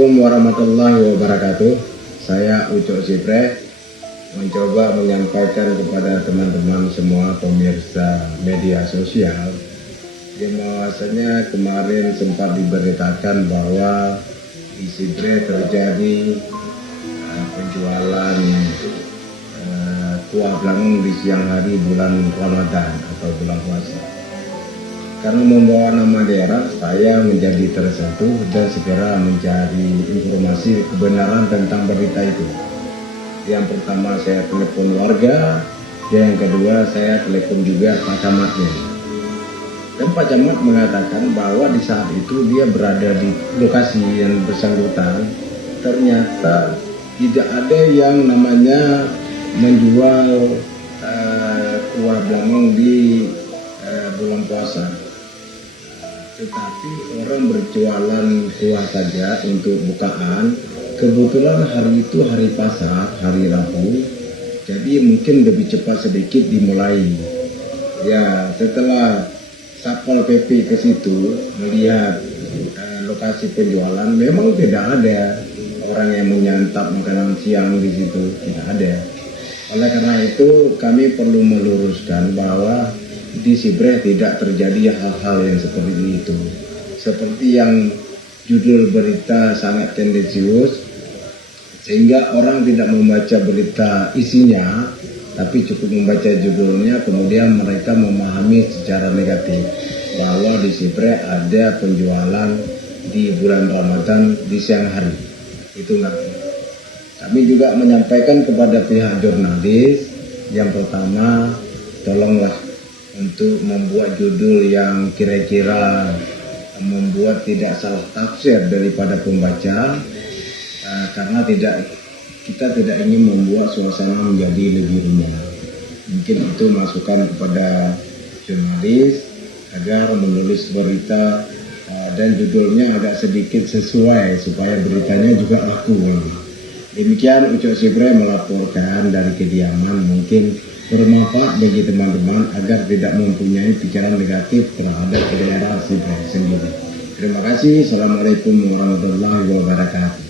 Assalamualaikum warahmatullahi wabarakatuh. Saya Ucok Sibre mencoba menyampaikan kepada teman-teman semua pemirsa media sosial yang bahwasanya kemarin sempat diberitakan bahwa di Sibre terjadi penjualan kuah belangung di siang hari bulan Ramadan atau bulan puasa. Karena membawa nama daerah, saya menjadi tersentuh dan segera mencari informasi kebenaran tentang berita itu. Yang pertama saya telepon warga, dan yang kedua saya telepon juga Pak Camatnya. Dan Pak Camat mengatakan bahwa di saat itu dia berada di lokasi yang bersangkutan, ternyata tidak ada yang namanya menjual kuah belangung di bulan puasa. Tetapi orang berjualan kuah saja untuk bukaan. Kebetulan hari itu hari pasar, hari Rabu, jadi mungkin lebih cepat sedikit dimulai. Ya, setelah Satpol PP ke situ melihat lokasi penjualan, memang tidak ada orang yang menyantap makanan siang di situ, tidak ada. Oleh karena itu kami perlu meluruskan bahwa di Sibre tidak terjadi hal-hal yang seperti itu. Seperti yang judul berita sangat tendensius, sehingga orang tidak membaca berita isinya, tapi cukup membaca judulnya, kemudian mereka memahami secara negatif bahwa di Sibre ada penjualan di bulan Ramadan di siang hari. Itu nggak. Kami juga menyampaikan kepada pihak jurnalis, yang pertama, tolonglah untuk membuat judul yang kira-kira membuat tidak salah tafsir daripada pembaca, karena kita tidak ingin membuat suasana menjadi lebih rumit. Mungkin itu masukan kepada jurnalis agar menulis berita dan judulnya agak sedikit sesuai supaya beritanya juga laku. Demikian Ucok Sibre melaporkan dari kediaman, mungkin bermanfaat bagi teman-teman agar tidak mempunyai pikiran negatif terhadap daerah Sibre sendiri. Terima kasih. Assalamualaikum warahmatullahi wabarakatuh.